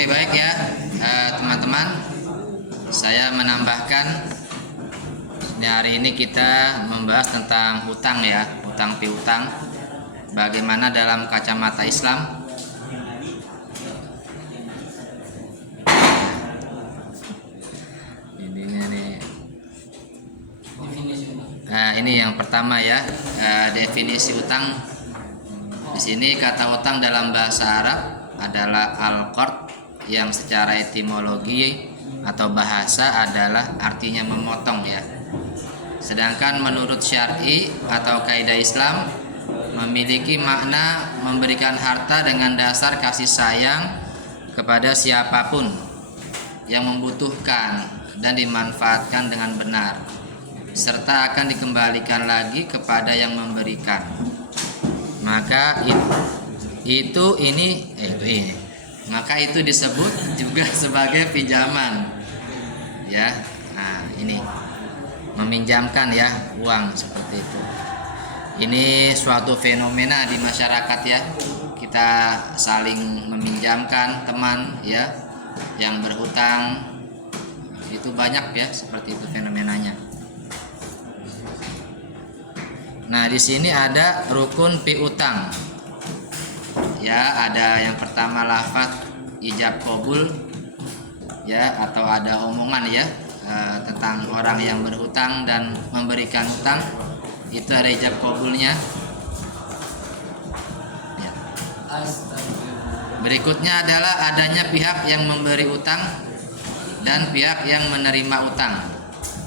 Oke, baik ya teman-teman, saya menambahkan hari ini kita membahas tentang hutang ya, hutang piutang. Bagaimana dalam kacamata Islam? Nah, ini yang pertama ya, definisi hutang. Di sini kata hutang dalam bahasa Arab adalah al-qard, yang secara etimologi atau bahasa adalah artinya memotong ya. Sedangkan menurut syar'i atau kaidah Islam memiliki makna memberikan harta dengan dasar kasih sayang kepada siapapun yang membutuhkan dan dimanfaatkan dengan benar, serta akan dikembalikan lagi kepada yang memberikan. Maka maka itu disebut juga sebagai pinjaman ya. Nah, ini meminjamkan ya, uang seperti itu. Ini suatu fenomena di masyarakat ya, kita saling meminjamkan teman ya yang berhutang, itu banyak ya, seperti itu fenomenanya. Nah, di sini ada rukun piutang. Ya, ada yang pertama lafaz ijab qabul ya, atau ada omongan ya tentang orang yang berhutang dan memberikan hutang, itu ada ijab qabulnya ya. Berikutnya adalah adanya pihak yang memberi hutang dan pihak yang menerima hutang.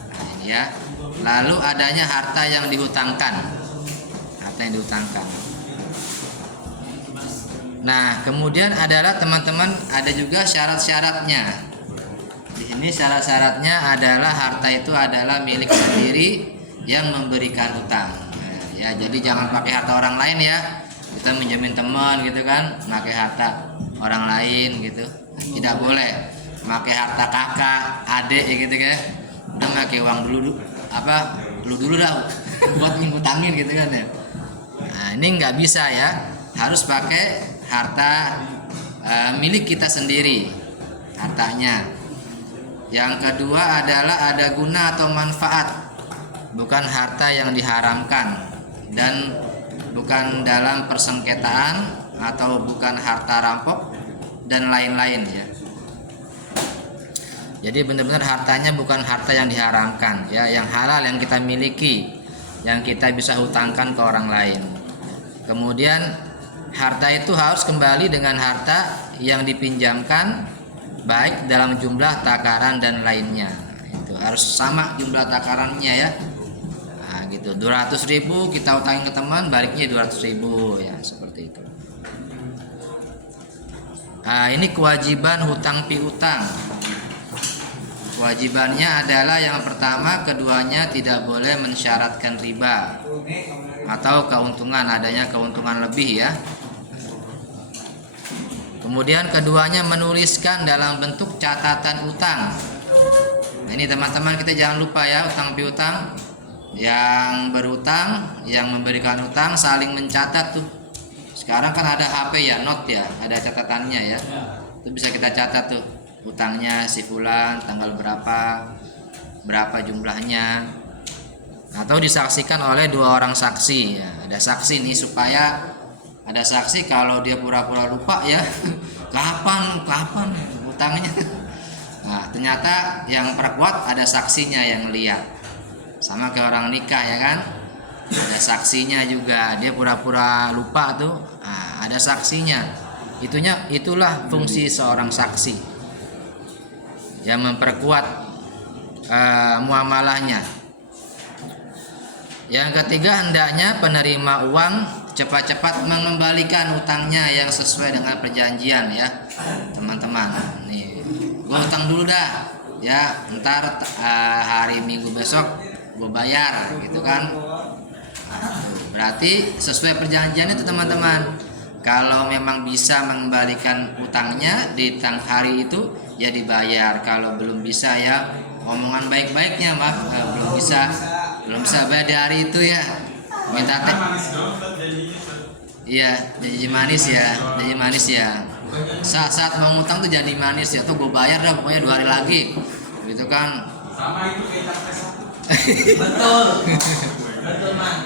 Nah, ini ya. Lalu adanya harta yang dihutangkan, harta yang dihutangkan. Nah, kemudian adalah teman-teman, ada juga syarat-syaratnya. Di sini syarat-syaratnya adalah harta itu adalah milik sendiri yang memberikan hutang. Ya, jadi jangan pakai harta orang lain ya. Kita minjemin teman gitu kan, pakai harta orang lain gitu. Tidak boleh. Pakai harta kakak, adik gitu kan. Udah pakai uang dulu dah buat ngutangin gitu kan ya. Nah, ini nggak bisa ya. Harus pakai harta milik kita sendiri, hartanya. Yang kedua adalah ada guna atau manfaat, bukan harta yang diharamkan, dan bukan dalam persengketaan atau bukan harta rampok dan lain-lain ya. Jadi benar-benar hartanya bukan harta yang diharamkan ya, yang halal, yang kita miliki, yang kita bisa hutangkan ke orang lain. Kemudian harta itu harus kembali dengan harta yang dipinjamkan, baik dalam jumlah takaran dan lainnya. Itu harus sama jumlah takarannya ya. Nah, gitu. 200.000 kita utangin ke teman, baliknya 200.000 ya, seperti itu. Nah, ini kewajiban hutang piutang. Kewajibannya adalah yang pertama, keduanya tidak boleh mensyaratkan riba atau keuntungan, adanya keuntungan lebih ya. Kemudian keduanya menuliskan dalam bentuk catatan utang. Nah, ini teman-teman, kita jangan lupa ya, utang piutang, yang berutang, yang memberikan utang saling mencatat tuh. Sekarang kan ada HP ya, note ya, ada catatannya ya. Itu bisa kita catat tuh, utangnya si fulan tanggal berapa jumlahnya, atau disaksikan oleh 2 orang saksi ya. Ada saksi nih, supaya ada saksi kalau dia pura-pura lupa ya kapan utangnya. Nah, ternyata yang perkuat ada saksinya yang lihat. Sama kayak orang nikah ya kan, ada saksinya juga, dia pura-pura lupa tuh. Nah, ada saksinya. Itulah fungsi seorang saksi yang memperkuat muamalahnya. Yang ketiga, hendaknya penerima uang cepat-cepat mengembalikan utangnya yang sesuai dengan perjanjian ya, teman-teman. Nih, gue utang dulu dah ya, ntar hari Minggu besok gue bayar gitu kan. Nah, berarti sesuai perjanjian itu teman-teman. Kalau memang bisa mengembalikan utangnya di hari itu ya dibayar. Kalau belum bisa ya omongan baik-baiknya, belum bisa bayar di hari itu ya, minta teh. Iya, janji manis ya. Saat mau ngutang tuh jadi manis ya, tuh gue bayar dah pokoknya 2 hari lagi gitu kan. Sama itu kayak capres satu. Betul. Betul, Man.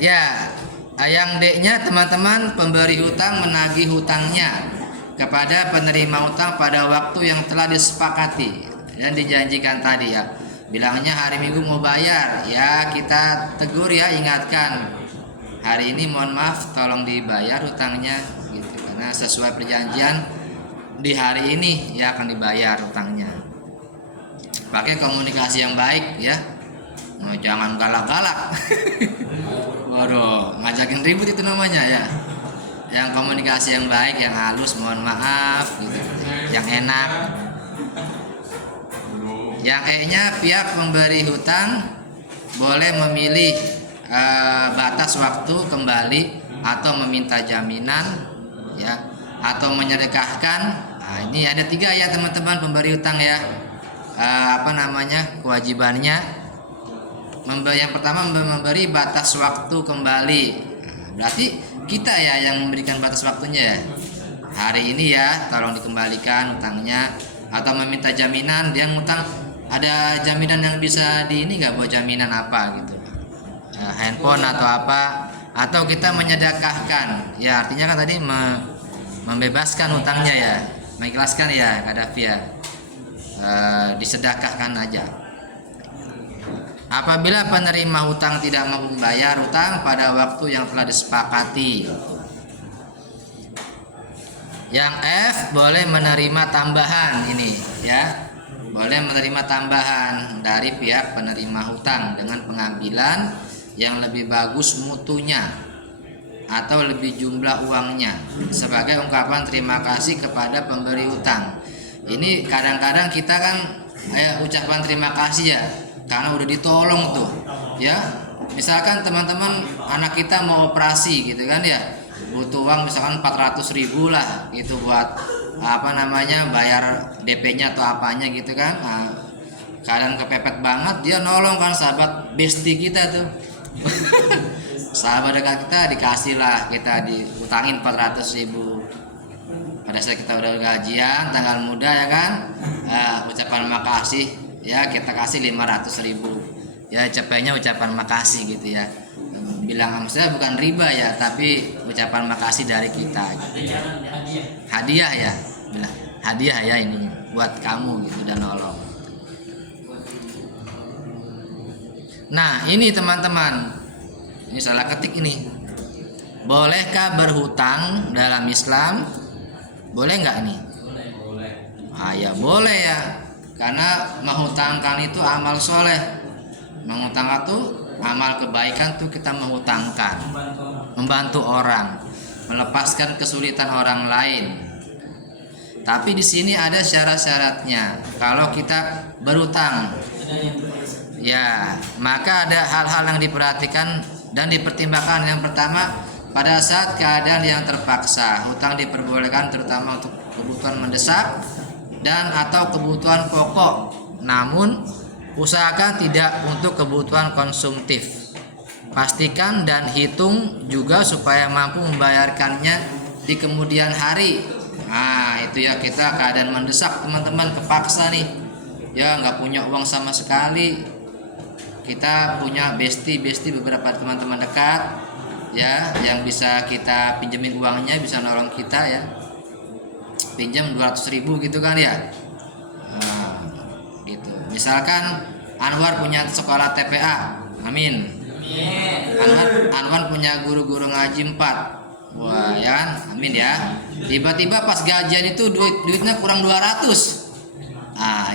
Ya, yang D-nya teman-teman, pemberi hutang menagih hutangnya kepada penerima hutang pada waktu yang telah disepakati dan dijanjikan tadi ya. Bilangnya hari Minggu mau bayar, ya kita tegur ya, ingatkan. Hari ini mohon maaf tolong dibayar hutangnya gitu, karena sesuai perjanjian di hari ini ya akan dibayar hutangnya. Pakai komunikasi yang baik ya. Nah, jangan galak-galak. Waduh, ngajakin ribut itu namanya ya. Yang komunikasi yang baik, yang halus, mohon maaf gitu. Yang enak. Yang E-nya, pihak pemberi hutang boleh memilih batas waktu kembali atau meminta jaminan ya, atau menyedekahkan. Nah, ini ada 3 ya teman-teman pemberi hutang ya. Kewajibannya. Yang pertama memberi batas waktu kembali. Berarti kita ya yang memberikan batas waktunya ya. Hari ini ya tolong dikembalikan hutangnya, atau meminta jaminan. Dia ngutang, ada jaminan yang bisa di ini nggak, buat jaminan apa gitu, handphone atau apa, atau kita menyedekahkan ya, artinya kan tadi membebaskan hutangnya ya, mengikhlaskan ya Kadafi ya, disedekahkan aja. Apabila penerima hutang tidak mampu membayar hutang pada waktu yang telah disepakati. Yang F, boleh menerima tambahan ini ya. Boleh menerima tambahan dari pihak penerima hutang dengan pengambilan yang lebih bagus mutunya atau lebih jumlah uangnya sebagai ungkapan terima kasih kepada pemberi hutang. Ini kadang-kadang kita kan ucapan terima kasih ya, karena udah ditolong tuh ya. Misalkan teman-teman anak kita mau operasi gitu kan ya, butuh uang misalkan 400.000 lah gitu buat bayar DP-nya atau apanya gitu kan. Nah, keadaan kepepet banget, dia nolong kan, sahabat bestie kita tuh. Sahabat dekat kita, dikasih lah, kita diutangin 400.000. Pada saat kita udah gajian tanggal muda ya kan, ucapan makasih ya, kita kasih 500.000 ya, capeknya ucapan makasih gitu ya. Bilang maksudnya bukan riba ya, tapi ucapan makasih dari kita gitu. Hadiah ya, bilang hadiah ya ini buat kamu gitu, udah nolong. Nah ini teman-teman, ini salah ketik ini. Bolehkah berhutang dalam Islam? Boleh nggak nih? Boleh. Ya boleh ya, karena menghutangkan itu amal soleh. Menghutangkan itu amal kebaikan tuh, kita menghutangkan, membantu orang, melepaskan kesulitan orang lain. Tapi di sini ada syarat-syaratnya. Kalau kita berhutang, ya maka ada hal-hal yang diperhatikan dan dipertimbangkan. Yang pertama, pada saat keadaan yang terpaksa, hutang diperbolehkan terutama untuk kebutuhan mendesak dan atau kebutuhan pokok. Namun usahakan tidak untuk kebutuhan konsumtif. Pastikan dan hitung juga supaya mampu membayarkannya di kemudian hari. Nah itu ya, kita keadaan mendesak teman-teman, kepaksa nih ya, nggak punya uang sama sekali. Kita punya bestie beberapa teman-teman dekat ya, yang bisa kita pinjemin uangnya, bisa nolong kita ya, pinjam 200.000 gitu kan ya. Nah, gitu. Misalkan Anwar punya sekolah TPA, amin. Anwar punya guru-guru ngaji 4, wah ya kan, amin ya. Tiba-tiba pas gajian itu duitnya kurang 200,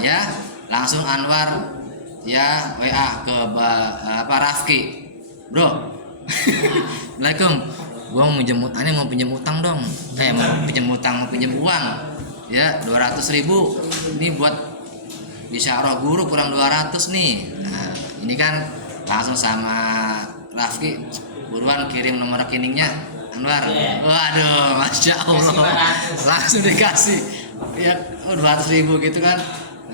ya langsung Anwar ya WA ke Rafki, bro. Assalamualaikum, gua mau pinjam utang dong. Mau pinjam uang ya 200.000. Ini buat disyarah guru kurang 200 nih. Nah, ini kan langsung sama Rafki, buruan kirim nomor rekeningnya Anwar. Waduh, masya Allah, langsung dikasih ya 200.000 gitu kan.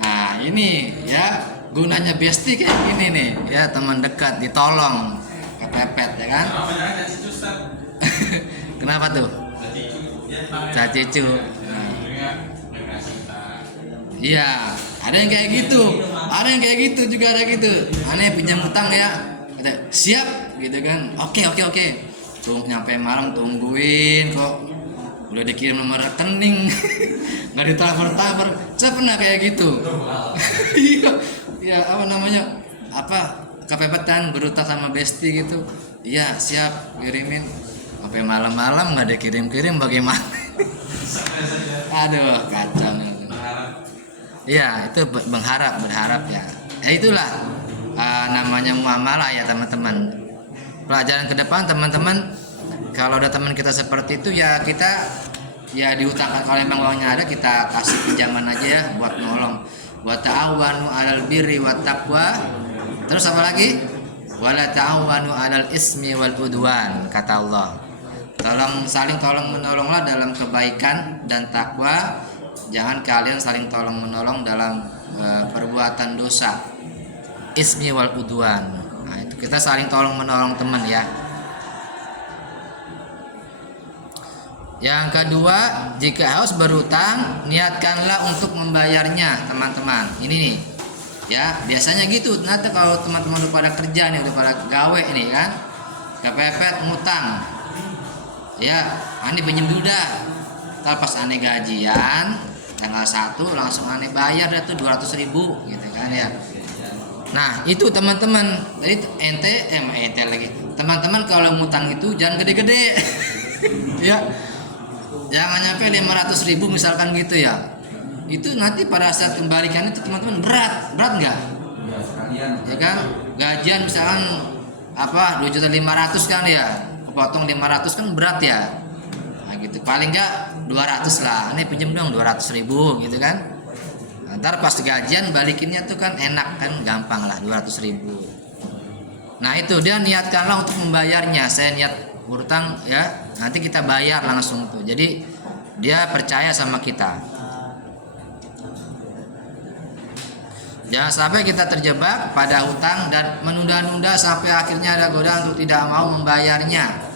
Nah ini ya gunanya bestie kayak gini nih ya, teman dekat ditolong kepepet ya kan. Kenapa tuh? Cah cucu. Nah, iya, ada yang kayak gitu. Ada yang kayak gitu juga ada gitu. Aneh pinjam utang ya. Kata, siap gitu kan. Oke. Tunggu nyampe malam tungguin kok. Udah dikirim nomor rekening. Nggak ditelepon-telepon. Saya pernah kayak gitu. Iya. Ya apa namanya? Apa kepepetan berutang sama Besti gitu. Iya, siap kirimin. Sampai malam-malam nggak dikirim-kirim bagaimana? Aduh, kacau. Ya itu berharap ya. Ya itulah namanya muamalah ya teman-teman. Pelajaran ke depan teman-teman, kalau ada teman kita seperti itu ya kita ya diutangkan, kalau memang uangnya ada kita kasih pinjaman aja ya buat nolong. Wa ta'awanu 'alal birri wat taqwa. Terus apa lagi? Wala ta'awanu 'alal ismi wal udwan, kata Allah. Saling tolong menolonglah dalam kebaikan dan takwa. Jangan kalian saling tolong menolong dalam perbuatan dosa. Ismi wal udwan. Nah, itu kita saling tolong menolong teman ya. Yang kedua, jika harus berutang, niatkanlah untuk membayarnya, teman-teman. Ini nih. Ya, biasanya gitu. Nanti kalau teman-teman udah pada kerja nih, udah pada gawe ini kan, kepepet ngutang. Ya, aneh pinjem dulu dah. Ntar pas aneh gajian tanggal 1 langsung aneh bayar dah tuh 200.000 gitu kan ya. Nah itu teman-teman, tadi ente lagi. Teman-teman kalau ngutang itu jangan gede-gede. Ya, jangan nyampe 500.000 misalkan gitu ya. Itu nanti pada saat kembalikan itu teman-teman berat nggak? Ya kan, gajian misalkan apa 2.500.000 kan ya, kepotong 500 kan berat ya. Gitu paling enggak 200 lah, ini pinjem dong 200.000 gitu kan. Ntar pas gajian balikinnya tuh kan enak kan, gampang lah 200.000. Nah itu dia niatkanlah untuk membayarnya. Saya niat berutang ya, nanti kita bayar langsung tuh. Jadi dia percaya sama kita. Jangan sampai kita terjebak pada hutang dan menunda-nunda sampai akhirnya ada godaan untuk tidak mau membayarnya.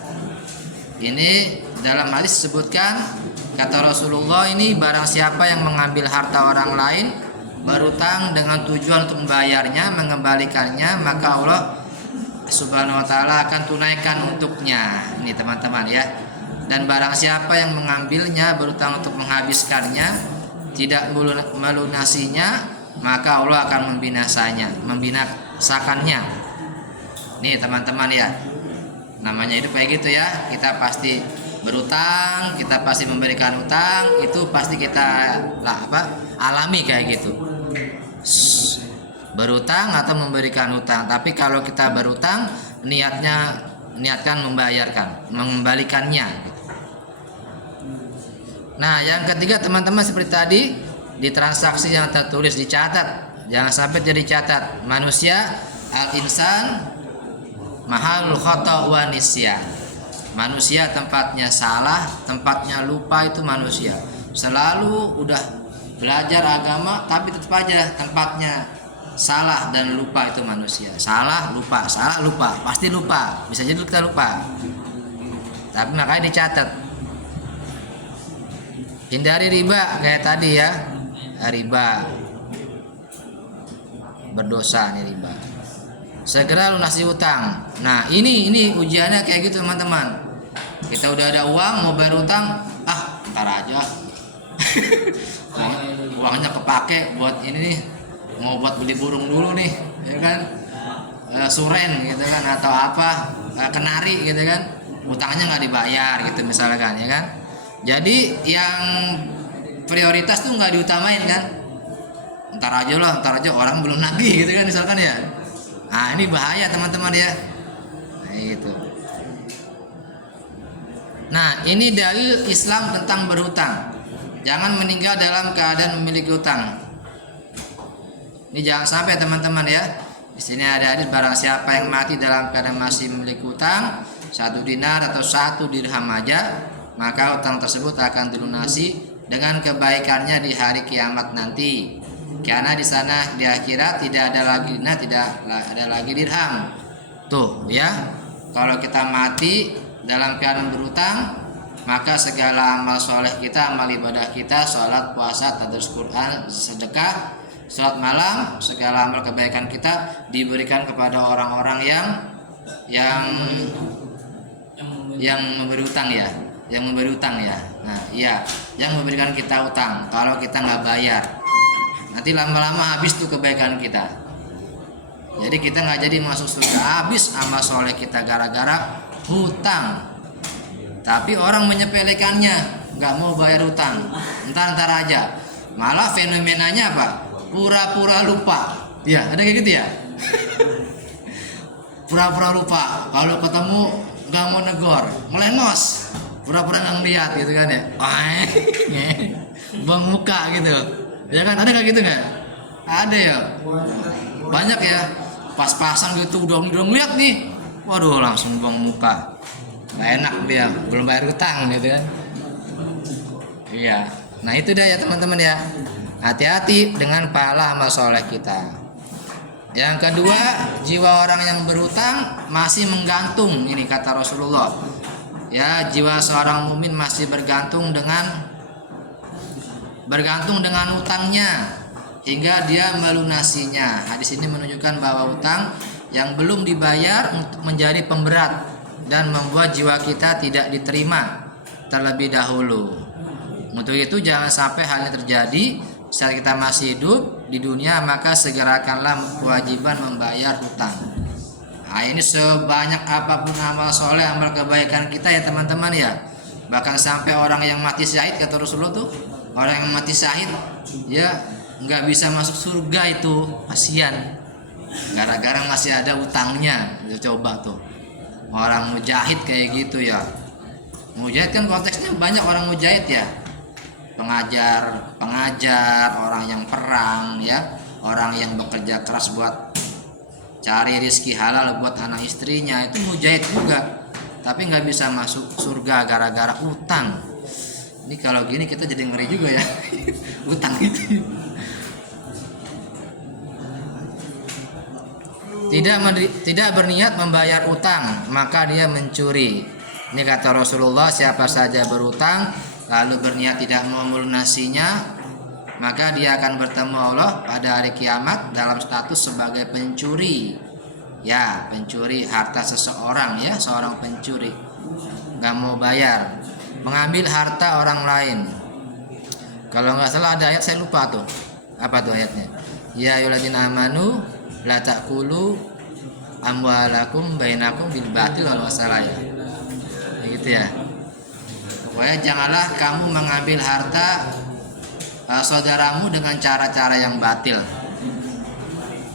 Ini dalam hadis disebutkan, kata Rasulullah, ini barang siapa yang mengambil harta orang lain berutang dengan tujuan untuk membayarnya, mengembalikannya, maka Allah Subhanahu wa taala akan tunaikan untuknya. Ini teman-teman ya. Dan barang siapa yang mengambilnya berutang untuk menghabiskannya, tidak melunasinya, maka Allah akan membinasakannya. Nih teman-teman ya. Namanya hidup kayak gitu ya. Kita pasti berutang, kita pasti memberikan utang, itu pasti kita alami kayak gitu. Berutang atau memberikan utang. Tapi kalau kita berutang, niatkan membayarkan, mengembalikannya. Nah, yang ketiga teman-teman seperti tadi, di transaksi yang tertulis dicatat, jangan sampai jadi catat. Manusia al-insan mahalul khata' wa nisyan. Manusia tempatnya salah, tempatnya lupa, itu manusia. Selalu udah belajar agama tapi tetap aja tempatnya salah dan lupa, itu manusia. Salah, lupa, pasti lupa. Bisa jadi kita lupa. Tapi makanya dicatat. Hindari riba kayak tadi ya. Riba. Berdosa nih riba. Segera lunasi utang. Nah, ini ujiannya kayak gitu teman-teman. Kita udah ada uang mau bayar utang, ntar aja. Uangnya kepake buat ini nih, mau buat beli burung dulu nih, ya kan? Suren gitu kan, atau apa, kenari gitu kan, utangnya nggak dibayar gitu misalkan, ya kan? Jadi yang prioritas tuh nggak diutamain kan? Ntar aja orang belum nagih gitu kan misalkan ya. Nah ini bahaya teman-teman ya. Nah gitu. Nah ini dalil Islam tentang berhutang. Jangan meninggal dalam keadaan memiliki hutang. Ini jangan sampai teman-teman ya. Di sini ada hadis, barang siapa yang mati dalam keadaan masih memiliki hutang 1 dinar atau 1 dirham aja, maka hutang tersebut akan dilunasi dengan kebaikannya di hari kiamat nanti. Karena di sana di akhirat tidak ada lagi dinar, tidak ada lagi dirham. Tuh ya. Kalau kita mati dalam keadaan berhutang, maka segala amal soleh kita, amal ibadah kita, sholat, puasa, tadarus Quran, sedekah, sholat malam, segala amal kebaikan kita diberikan kepada orang-orang yang memberi utang ya, Nah, iya, yang memberikan kita utang. Kalau kita nggak bayar, nanti lama-lama habis tuh kebaikan kita. Jadi kita nggak jadi masuk surga, habis amal soleh kita gara-gara hutang. Tapi orang menyepelekannya, nggak mau bayar hutang, entar aja. Malah fenomenanya apa? Pura-pura lupa. Ya, ada kayak gitu ya. Pura-pura lupa. Kalau ketemu nggak mau negor, melengos. Pura-pura nggak ngeliat gitu kan ya. Bang muka gitu. Ya kan, ada kayak gitu nggak? Ada ya. Banyak ya. Pas-pasan gitu udah ngeliat nih. Waduh, langsung bang muka. Nggak enak dia, belum bayar utang gitu kan. Iya. Nah itu dah ya teman-teman ya. Hati-hati dengan pahala amal soleh kita. Yang kedua, jiwa orang yang berutang masih menggantung. Ini kata Rasulullah. Ya, jiwa seorang mukmin masih bergantung dengan utangnya hingga dia melunasinya. Hadis ini menunjukkan bahwa utang yang belum dibayar menjadi pemberat dan membuat jiwa kita tidak diterima terlebih dahulu. Untuk itu jangan sampai hal ini terjadi saat kita masih hidup di dunia, maka segerakanlah kewajiban membayar hutang. Nah, ini sebanyak apapun amal soleh, amal kebaikan kita ya teman-teman ya. Bahkan sampai orang yang mati syahid, kata Rasulullah tuh, orang yang mati syahid ya nggak bisa masuk surga itu, kasihan. Gara-gara masih ada utangnya. Coba tuh. Orang mujahid kayak gitu ya. Mujahid kan konteksnya banyak orang mujahid ya. Pengajar, orang yang perang ya, orang yang bekerja keras buat cari rezeki halal buat anak istrinya, itu mujahid juga. Tapi nggak bisa masuk surga gara-gara utang. Ini kalau gini kita jadi ngeri juga ya. Utang itu. Tidak berniat membayar utang, maka dia mencuri. Ini kata Rasulullah, siapa saja berutang lalu berniat tidak mau melunasinya, maka dia akan bertemu Allah pada hari kiamat dalam status sebagai pencuri. Ya, pencuri harta seseorang ya, seorang pencuri. Gak mau bayar, mengambil harta orang lain. Kalau nggak salah ada ayat, saya lupa tuh. Apa tuh ayatnya? Ya ayyuhalladzina amanu la ta'kulu amwalakum bainakum bil batil wal wasalah ya. Gitu ya. Pokoknya janganlah kamu mengambil harta saudaramu dengan cara-cara yang batil.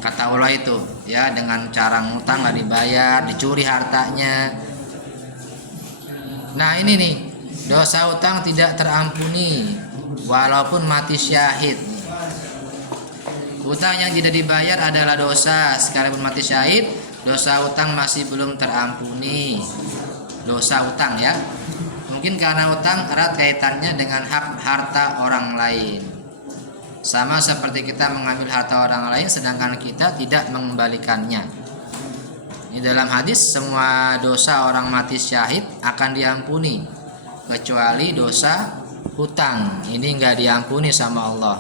Kata Allah itu, ya, dengan cara ngutang nggak dibayar, dicuri hartanya. Nah, ini nih, dosa utang tidak terampuni walaupun mati syahid. Utang yang tidak dibayar adalah dosa, sekalipun mati syahid, dosa utang masih belum terampuni. Dosa utang ya. Mungkin karena utang erat kaitannya dengan hak harta orang lain. Sama seperti kita mengambil harta orang lain sedangkan kita tidak mengembalikannya. Ini dalam hadis, semua dosa orang mati syahid akan diampuni kecuali dosa hutang. Ini enggak diampuni sama Allah.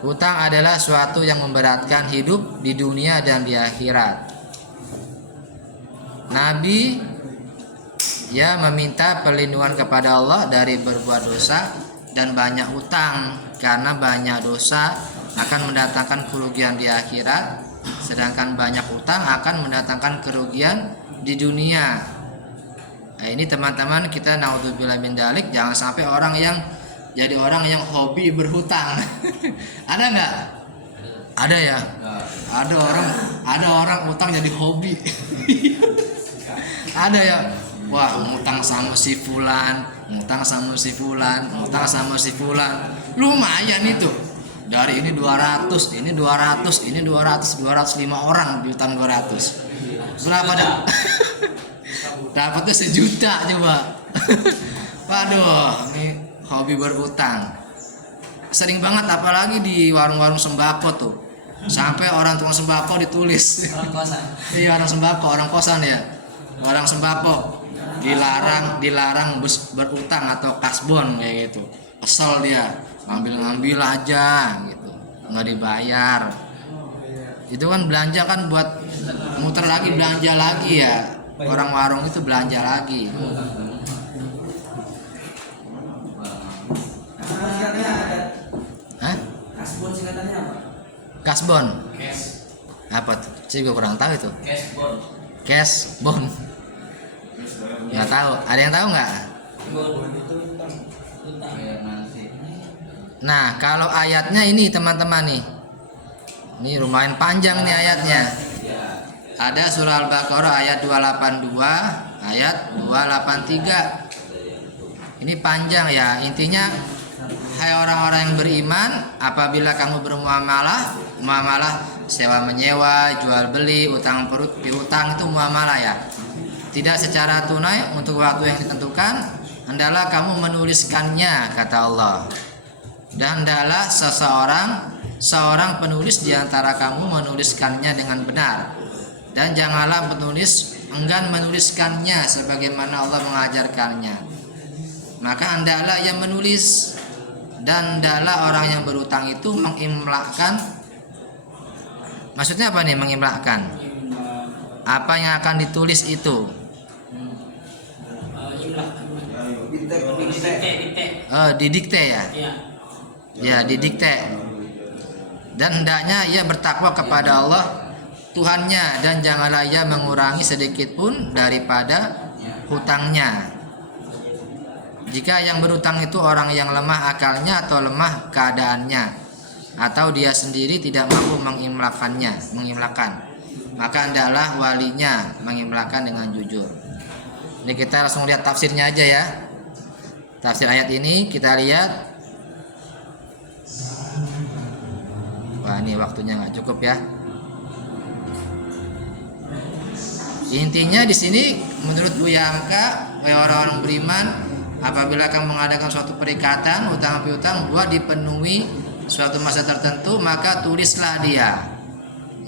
Hutang adalah suatu yang memberatkan hidup di dunia dan di akhirat. Nabi ya meminta perlindungan kepada Allah dari berbuat dosa dan banyak hutang, karena banyak dosa akan mendatangkan kerugian di akhirat, sedangkan banyak hutang akan mendatangkan kerugian di dunia. Nah, ini teman-teman, kita naudzubillah min dzalik, jangan sampai jadi orang yang hobi berhutang. Ada nggak? Ada ya. Ada orang utang jadi hobi. Ada ya. Wah, ngutang sama si fulan, ngutang sama si fulan, ngutang sama si fulan. Lumayan itu. Dari ini 200, ini 200, ini 200, 205 orang diutang 200. Berapa dah? Dapatnya 1 juta coba. Waduh, ini hobi berutang. Sering banget, apalagi di warung-warung sembako tuh. Sampai orang tukang sembako ditulis. Orang kosan. Iya, orang sembako, orang kosan ya. Orang sembako dilarang berutang atau kasbon kayak gitu. Kesel dia, ngambil aja gitu, nggak dibayar. Itu kan belanja kan buat muter lagi, belanja lagi ya. Orang warung itu belanja lagi. Singkatannya ada. Hah? Kasbon singkatannya apa? Kasbon? Cash. Apa tuh? Saya juga kurang tahu itu. Cash bond. Cash bon? Nggak tahu. Ada yang tahu nggak? Bond itu utang. Kayak nasi. Nah, kalau ayatnya ini teman-teman nih. Ini lumayan panjang nih ayatnya. Ya. Ada surah Al-Baqarah ayat 282, ayat 283. Ini panjang ya. Intinya, hai orang-orang yang beriman, apabila kamu bermuamalah, sewa menyewa, jual beli, utang piutang itu muamalah ya. Tidak secara tunai untuk waktu yang ditentukan, hendaklah kamu menuliskannya, kata Allah. Dan hendaklah seorang penulis di antara kamu menuliskannya dengan benar. Dan janganlah penulis enggan menuliskannya sebagaimana Allah mengajarkannya. Maka hendaklah yang menulis, dan hendaklah orang yang berutang itu mengimlakkan. Maksudnya apa nih mengimlakkan? Apa yang akan ditulis itu? Didikte ya? Ya, didikte. Dan hendaknya ia bertakwa kepada Allah Tuhannya, dan janganlah ia mengurangi sedikit pun daripada hutangnya. Jika yang berutang itu orang yang lemah akalnya atau lemah keadaannya, atau dia sendiri tidak mampu mengimlakkan, maka hendaklah walinya mengimlakkan dengan jujur. Ini kita langsung lihat tafsirnya aja ya. Tafsir ayat ini kita lihat. Wah, ini waktunya nggak cukup ya. Intinya di sini menurut Buya Hamka, orang-orang beriman, apabila kamu mengadakan suatu perikatan utang piutang buat dipenuhi suatu masa tertentu, maka tulislah dia.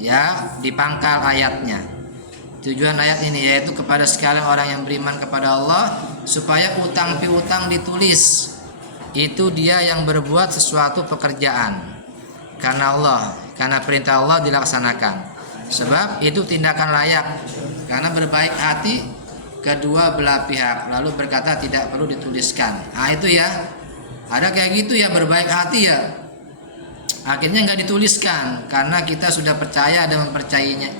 Ya, di pangkal ayatnya. Tujuan ayat ini yaitu kepada sekalian orang yang beriman kepada Allah, supaya utang piutang ditulis. Itu dia yang berbuat sesuatu pekerjaan karena Allah, karena perintah Allah dilaksanakan. Sebab itu tindakan layak, karena berbaik hati kedua belah pihak. Lalu berkata tidak perlu dituliskan. Nah itu ya, ada kayak gitu ya, berbaik hati ya. Akhirnya nggak dituliskan karena kita sudah percaya dan mempercayainya.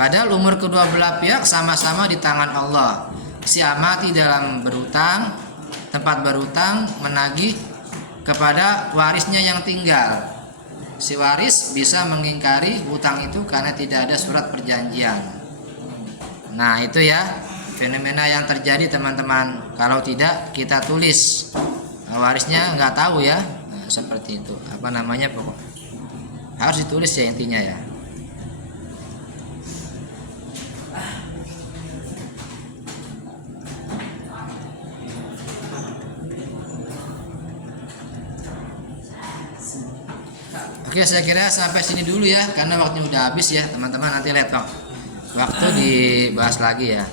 Padahal umur kedua belah pihak sama-sama di tangan Allah. Si amati dalam berutang, tempat berutang menagih kepada warisnya yang tinggal. Si waris bisa mengingkari hutang itu karena tidak ada surat perjanjian. Nah itu ya fenomena yang terjadi teman-teman. Kalau tidak kita tulis, warisnya nggak tahu ya. Nah, seperti itu. Apa namanya pokok harus ditulis ya intinya ya. Oke, saya kira sampai sini dulu ya, karena waktunya udah habis ya teman-teman. Nanti lihat waktu dibahas lagi ya.